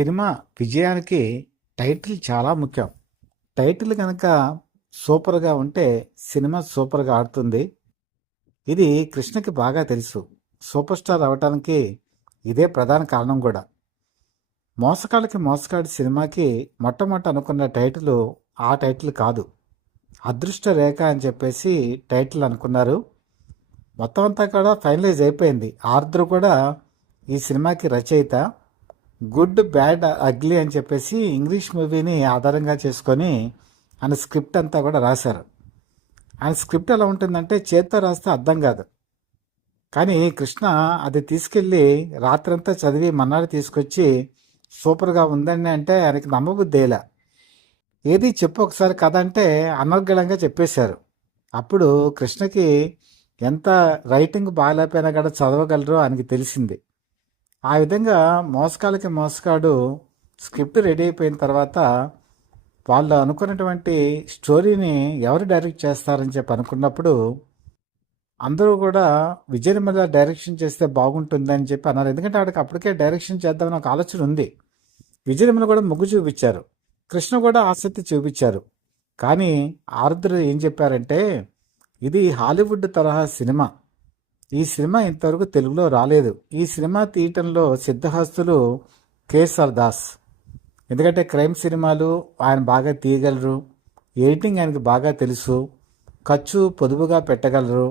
Cinema విజయానికి title చాలా ముఖ్యం. టైటిల్ కనుక సూపర్‌గా ఉంటే సినిమా సూపర్‌గా ఆడుతుంది. ఇది కృష్ణకి బాగా తెలుసు. సూపర్ స్టార్ అవ్వటానికి ఇదే ప్రధాన కారణం గూడా. 'మోసగాళ్ళకి మోసగాడు' సినిమాకి మొట్టమొదట అనుకున్న టైటిలు ఆ టైటిల్ కాదు. 'అదృష్ట రేఖ' అని చెప్పేసి టైటిల్ అనుకున్నారు. మొత్తం అంతా కూడా ఫైనలైజ్ అయిపోయింది. ఆర్ద్ర కూడా ఈ సినిమాకి రచయిత. గుడ్ బ్యాడ్ అగ్లీ అని చెప్పేసి ఇంగ్లీష్ మూవీని ఆధారంగా చేసుకొని ఆయన స్క్రిప్ట్ అంతా కూడా రాశారు. ఆయన స్క్రిప్ట్ ఎలా ఉంటుందంటే చేత్తో రాస్తే అర్థం కాదు. కానీ కృష్ణ అది తీసుకెళ్ళి రాత్రంతా చదివి మన్నాడు తీసుకొచ్చి సూపర్గా ఉందని అంటే ఆయనకి నమ్మబుద్ధేలా. ఏది చెప్పు ఒకసారి కథ అంటే అనర్గళంగా చెప్పేశారు. అప్పుడు కృష్ణకి ఎంత రైటింగ్ బాగాలేకపోయినా కూడా చదవగలరో ఆయనకి తెలిసింది. ఆ విధంగా 'మోసగాళ్ళకి మోసగాడు' స్క్రిప్ట్ రెడీ అయిపోయిన తర్వాత వాళ్ళు అనుకున్నటువంటి స్టోరీని ఎవరు డైరెక్ట్ చేస్తారని చెప్పి అనుకున్నప్పుడు అందరూ కూడా విజయ్ నిర్మల డైరెక్షన్ చేస్తే బాగుంటుందని చెప్పి అన్నారు. ఎందుకంటే ఆవిడకి అప్పటికే డైరెక్షన్ చేద్దామని ఒక ఆలోచన ఉంది. విజయ్ నిర్మల కూడా మొగ్గు చూపించారు, కృష్ణ కూడా ఆసక్తి చూపించారు. కానీ ఆరుద్ర ఏం చెప్పారంటే ఇది హాలీవుడ్ తరహా సినిమా, ఈ సినిమా ఇంతవరకు తెలుగులో రాలేదు. ఈ సినిమా తీయటంలో సిద్ధహస్తులు కేఎస్ఆర్ దాస్. ఎందుకంటే క్రైమ్ సినిమాలు ఆయన బాగా తీయగలరు, ఎడిటింగ్ ఆయనకు బాగా తెలుసు, ఖర్చు పొదుపుగా పెట్టగలరు.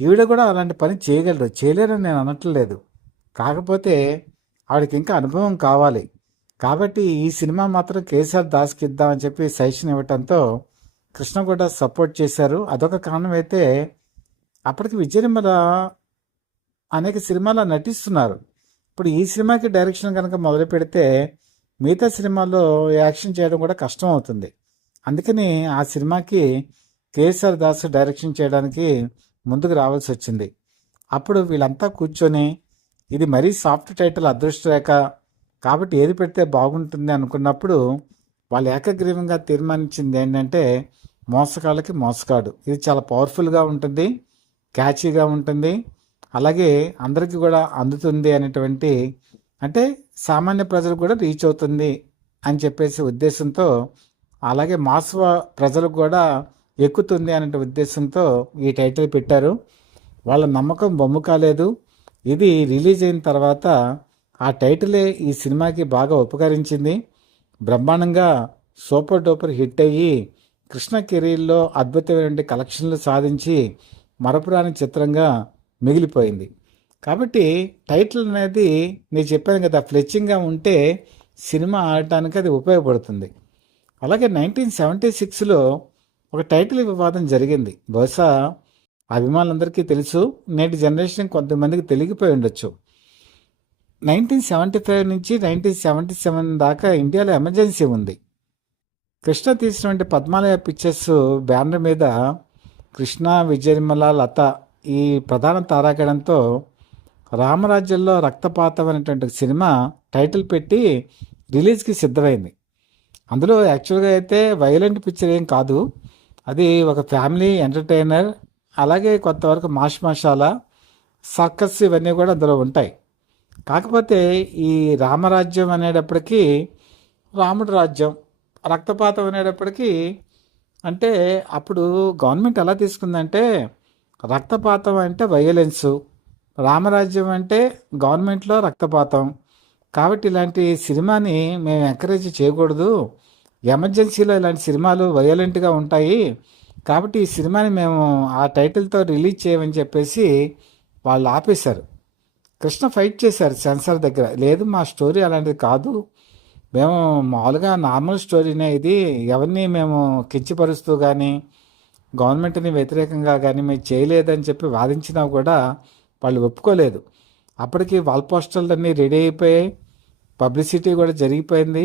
ఈవిడ కూడా అలాంటి పని చేయగలరు, చేయలేరని నేను అనట్లేదు. కాకపోతే ఆవిడకి ఇంకా అనుభవం కావాలి. కాబట్టి ఈ సినిమా మాత్రం కేఎస్ఆర్ దాస్కి ఇద్దామని చెప్పి సజెషన్ ఇవ్వటంతో కృష్ణ కూడా సపోర్ట్ చేశారు. అదొక కారణం అయితే అప్పటికి విజయ్ నిర్మల అనేక సినిమాల్లో నటిస్తున్నారు. ఇప్పుడు ఈ సినిమాకి డైరెక్షన్ కనుక మొదలు పెడితే మిగతా సినిమాల్లో యాక్షన్ చేయడం కూడా కష్టం అవుతుంది. అందుకని ఆ సినిమాకి కేఎస్ఆర్ దాస్ డైరెక్షన్ చేయడానికి ముందుకు రావాల్సి వచ్చింది. అప్పుడు వీళ్ళంతా కూర్చొని ఇది మరీ సాఫ్ట్ టైటిల్ అదృష్ట రేఖ కాబట్టి ఏది పెడితే బాగుంటుంది అనుకున్నప్పుడు వాళ్ళు ఏకగ్రీవంగా తీర్మానించింది ఏంటంటే 'మోసగాళ్ళకి మోసగాడు'. ఇది చాలా పవర్ఫుల్గా ఉంటుంది, క్యాచీగా ఉంటుంది, అలాగే అందరికీ కూడా అందుతుంది అనేటువంటి, అంటే సామాన్య ప్రజలకు కూడా రీచ్ అవుతుంది అని చెప్పేసి ఉద్దేశంతో, అలాగే మాస్ ప్రజలకు కూడా ఎక్కుతుంది అనే ఉద్దేశంతో ఈ టైటిల్ పెట్టారు. వాళ్ళ నమ్మకం బొమ్ము కాలేదు. ఇది రిలీజ్ అయిన తర్వాత ఆ టైటిలే ఈ సినిమాకి బాగా ఉపకరించింది. బ్రహ్మాండంగా సూపర్ డూపర్ హిట్ అయ్యి కృష్ణ కెరీర్లో అద్భుతమైన కలెక్షన్లు సాధించి మరపురాని చిత్రంగా మిగిలిపోయింది. కాబట్టి టైటిల్ అనేది నేను చెప్పాను కదా, ఫ్లెచ్చింగ్గా ఉంటే సినిమా ఆడటానికి అది ఉపయోగపడుతుంది. అలాగే 1976లో ఒక టైటిల్ వివాదం జరిగింది. బహుశా అభిమానులందరికీ తెలుసు, నేటి జనరేషన్ కొంతమందికి తెలిగిపోయి ఉండొచ్చు. 1975 నుంచి 1977 దాకా ఇండియాలో ఎమర్జెన్సీ ఉంది. కృష్ణ తీసినటువంటి పద్మాలయ పిక్చర్స్ బ్యానర్ మీద కృష్ణ, విజయ్ నిర్మల, లత ఈ ప్రధాన తారాగణంతో రామరాజ్యంలో రక్తపాతం అనేటువంటి సినిమా టైటిల్ పెట్టి రిలీజ్కి సిద్ధమైంది. అందులో యాక్చువల్గా అయితే వైలెంట్ పిక్చర్ ఏం కాదు, అది ఒక ఫ్యామిలీ ఎంటర్టైనర్, అలాగే కొంతవరకు మాష్ మసాలా, సర్కస్ ఇవన్నీ కూడా అందులో ఉంటాయి. కాకపోతే ఈ రామరాజ్యం అనేటప్పటికీ రాముడు రాజ్యం, రక్తపాతం అనేటప్పటికీ అంటే అప్పుడు గవర్నమెంట్ ఎలా తీసుకుందంటే రక్తపాతం అంటే వయలెన్సు, రామరాజ్యం అంటే గవర్నమెంట్లో రక్తపాతం. కాబట్టి ఇలాంటి సినిమాని మేము ఎంకరేజ్ చేయకూడదు, ఎమర్జెన్సీలో ఇలాంటి సినిమాలు వయలెంట్గా ఉంటాయి, కాబట్టి ఈ సినిమాని మేము ఆ టైటిల్తో రిలీజ్ చేయమని చెప్పేసి వాళ్ళు ఆపేశారు. కృష్ణ ఫైట్ చేశారు సెన్సార్ దగ్గర, లేదు మా స్టోరీ అలాంటిది కాదు, మేము మామూలుగా నార్మల్ స్టోరీనే ఇది, ఎవరిని మేము కించపరుస్తూ కానీ గవర్నమెంట్ని వ్యతిరేకంగా కానీ మేము చేయలేదని చెప్పి వాదించినా కూడా వాళ్ళు ఒప్పుకోలేదు. అప్పటికి వాల్ పోస్టర్లన్నీ రెడీ అయిపోయాయి, పబ్లిసిటీ కూడా జరిగిపోయింది,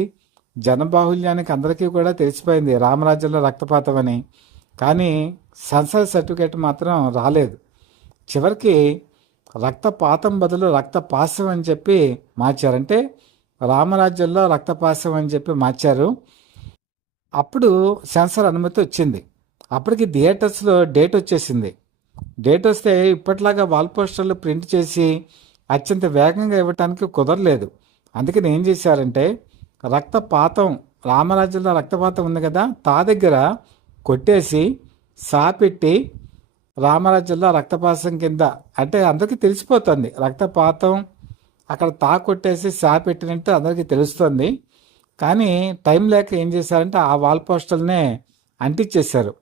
జనబాహుల్యానికి అందరికీ కూడా తెలిసిపోయింది రామరాజ్యంలో రక్తపాతం అని. కానీ సెన్సార్ సర్టిఫికేట్ మాత్రం రాలేదు. చివరికి రక్తపాతం బదులు రక్తపాసం అని చెప్పి మార్చారంటే రామరాజ్యంలో రక్తపాసం అని చెప్పి మార్చారు. అప్పుడు సెన్సార్ అనుమతి వచ్చింది. అప్పటికి థియేటర్స్లో డేట్ వచ్చేసింది. డేట్ వస్తే ఇప్పట్లాగా వాల్ పోస్టర్లు ప్రింట్ చేసి అత్యంత వేగంగా ఇవ్వటానికి కుదరలేదు. అందుకని ఏం చేశారంటే రక్తపాతం, రామరాజ్యంలో రక్తపాతం ఉంది కదా, తా దగ్గర కొట్టేసి సాపెట్టి రామరాజ్యంలో రక్తపాతం కింద, అంటే అందరికీ తెలిసిపోతుంది రక్తపాతం, అక్కడ తా కొట్టేసి సాపెట్టినట్టు అందరికీ తెలుస్తుంది. కానీ టైం లేక ఏం చేశారంటే ఆ వాల్ పోస్టర్నే అంటించేశారు.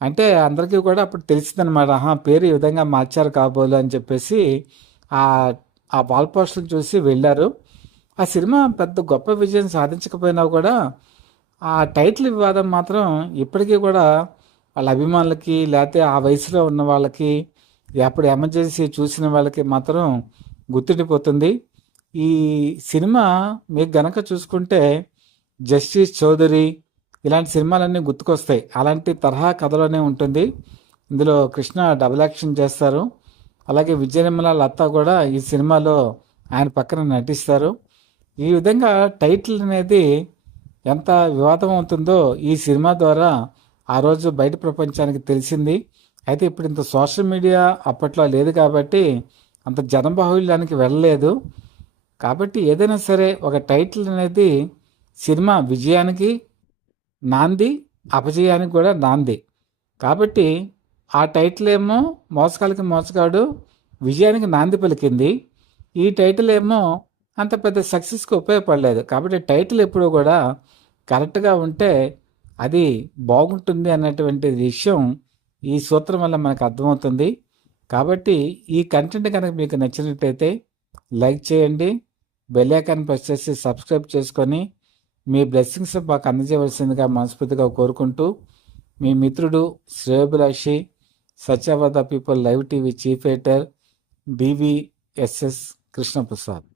అంటే అందరికీ కూడా అప్పుడు తెలిసిందనమాట, పేరు ఈ విధంగా మార్చారు కాబోలు అని చెప్పేసి ఆ ఆ వాల్ పోస్టర్ని చూసి వెళ్ళారు. ఆ సినిమా పెద్ద గొప్ప విజయం సాధించకపోయినా కూడా ఆ టైటిల్ వివాదం మాత్రం ఇప్పటికీ కూడా వాళ్ళ అభిమానులకి, లేకపోతే ఆ వయసులో ఉన్న వాళ్ళకి, అప్పుడు ఎమర్జెన్సీ చూసిన వాళ్ళకి మాత్రం గుర్తుండిపోతుంది. ఈ సినిమా మీకు గనక చూసుకుంటే జస్టిస్ చౌదరి ఇలాంటి సినిమాలన్నీ గుర్తుకొస్తాయి. అలాంటి తరహా కథలోనే ఉంటుంది. ఇందులో కృష్ణ డబుల్ యాక్షన్ చేస్తారు. అలాగే విజయనిర్మల, లత కూడా ఈ సినిమాలో ఆయన పక్కన నటిస్తారు. ఈ విధంగా టైటిల్ అనేది ఎంత వివాదం అవుతుందో ఈ సినిమా ద్వారా ఆ రోజు బయట ప్రపంచానికి తెలిసింది. అయితే ఇప్పుడు ఇంత సోషల్ మీడియా అప్పట్లో లేదు కాబట్టి అంత జనబాహుళ్యానికి వెళ్ళలేదు. కాబట్టి ఏదైనా సరే ఒక టైటిల్ అనేది సినిమా విజయానికి నాంది, అపజయానికి కూడా నాంది. కాబట్టి ఆ టైటిల్ ఏమో మోసగాళ్ళకి మోసగాడు విజయానికి నాంది పలికింది. ఈ టైటిల్ ఏమో అంత పెద్ద సక్సెస్కి ఉపయోగపడలేదు. కాబట్టి టైటిల్ ఎప్పుడూ కూడా కరెక్ట్గా ఉంటే అది బాగుంటుంది అన్నటువంటి విషయం ఈ సూత్రం వల్ల మనకు అర్థమవుతుంది. కాబట్టి ఈ కంటెంట్ కనుక మీకు నచ్చినట్టయితే లైక్ చేయండి, బెల్ ఐకాన్ ప్రెస్ చేసి సబ్స్క్రైబ్ చేసుకొని మీ బ్లెస్సింగ్స్ మాకు అందజేయవలసిందిగా మనస్ఫూర్తిగా కోరుకుంటూ, మీ మిత్రుడు శ్రేయోభిలాషి, Satyavada people live TV chief editor BVSS Krishnaprasad.